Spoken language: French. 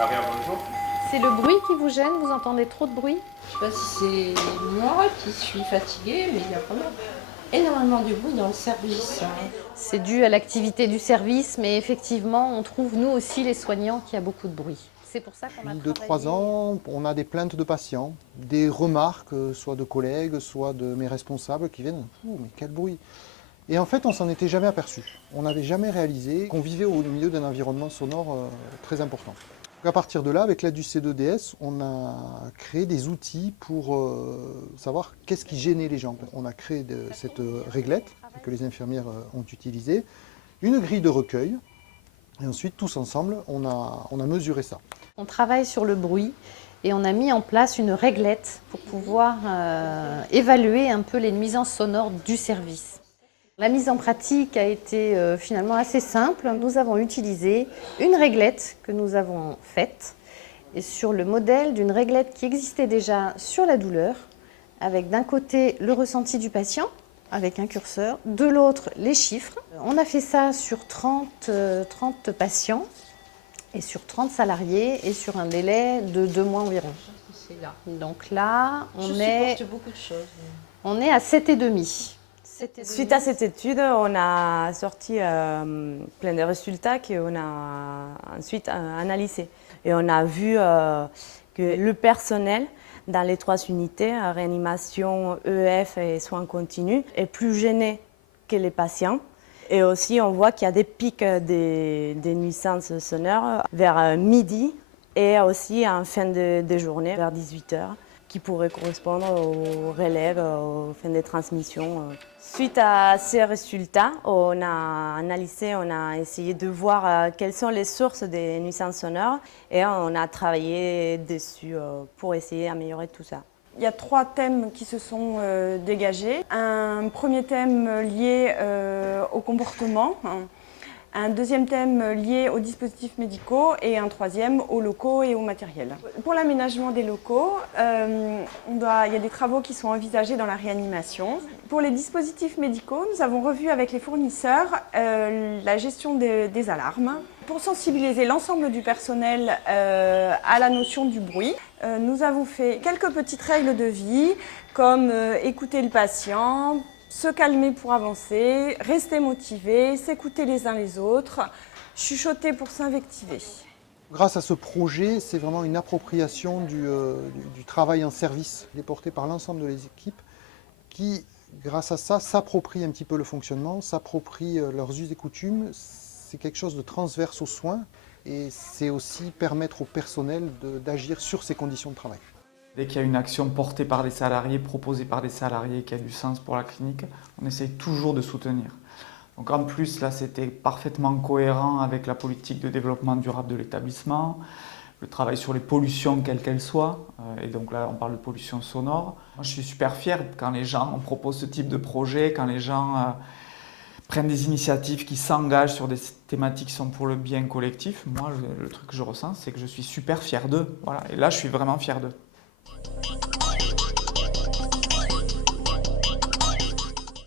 Maria, bonjour. C'est le bruit qui vous gêne? Vous entendez trop de bruit? Je sais pas si c'est moi qui suis fatiguée, mais il y a vraiment énormément de bruit dans le service. C'est dû à l'activité du service, mais effectivement, on trouve nous aussi les soignants qu'il y a beaucoup de bruit. C'est pour ça qu'on a Depuis 2-3 travaillé. ans, on a des plaintes de patients, des remarques, soit de collègues, soit de mes responsables qui viennent « Ouh, mais quel bruit !» Et en fait, on s'en était jamais aperçu. On n'avait jamais réalisé qu'on vivait au milieu d'un environnement sonore très important. Donc à partir de là, avec l'aide du C2DS, on a créé des outils pour savoir qu'est-ce qui gênait les gens. On a créé cette réglette que les infirmières ont utilisée, une grille de recueil, et ensuite, tous ensemble, on a mesuré ça. On travaille sur le bruit et on a mis en place une réglette pour pouvoir évaluer un peu les nuisances sonores du service. La mise en pratique a été finalement assez simple. Nous avons utilisé une réglette que nous avons faite et sur le modèle d'une réglette qui existait déjà sur la douleur, avec d'un côté le ressenti du patient, avec un curseur, de l'autre les chiffres. On a fait ça sur 30 patients et sur 30 salariés et sur un délai de 2 mois environ. C'est là. Donc là, Je supporte beaucoup de choses. on est à 7,5. Suite à cette étude, on a sorti plein de résultats qu'on a ensuite analysés. Et on a vu que le personnel dans les 3 unités, réanimation, EF et soins continus, est plus gêné que les patients. Et aussi, on voit qu'il y a des pics des nuisances sonores vers midi et aussi en fin de journée, vers 18h, qui pourraient correspondre aux relèves, aux fins de transmission. Suite à ces résultats, on a analysé, on a essayé de voir quelles sont les sources des nuisances sonores et on a travaillé dessus pour essayer d'améliorer tout ça. Il y a 3 thèmes qui se sont dégagés. Un premier thème lié au comportement, un deuxième thème lié aux dispositifs médicaux et un troisième aux locaux et au matériel. Pour l'aménagement des locaux, il y a des travaux qui sont envisagés dans la réanimation. Pour les dispositifs médicaux, nous avons revu avec les fournisseurs la gestion des alarmes. Pour sensibiliser l'ensemble du personnel à la notion du bruit, nous avons fait quelques petites règles de vie, comme écouter le patient, se calmer pour avancer, rester motivé, s'écouter les uns les autres, chuchoter pour s'invectiver. Grâce à ce projet, c'est vraiment une appropriation du travail en service déporté par l'ensemble des équipes qui, grâce à ça, s'approprient un petit peu le fonctionnement, s'approprient leurs us et coutumes. C'est quelque chose de transverse aux soins et c'est aussi permettre au personnel d'agir sur ses conditions de travail. Dès qu'il y a une action portée par des salariés, proposée par des salariés, qui a du sens pour la clinique, on essaye toujours de soutenir. Donc en plus, là, c'était parfaitement cohérent avec la politique de développement durable de l'établissement, le travail sur les pollutions, quelles qu'elles soient, et donc là, on parle de pollution sonore. Moi, je suis super fier quand les gens proposent ce type de projet, quand les gens prennent des initiatives qui s'engagent sur des thématiques qui sont pour le bien collectif. Moi, le truc que je ressens, c'est que je suis super fier d'eux. Voilà. Et là, je suis vraiment fier d'eux.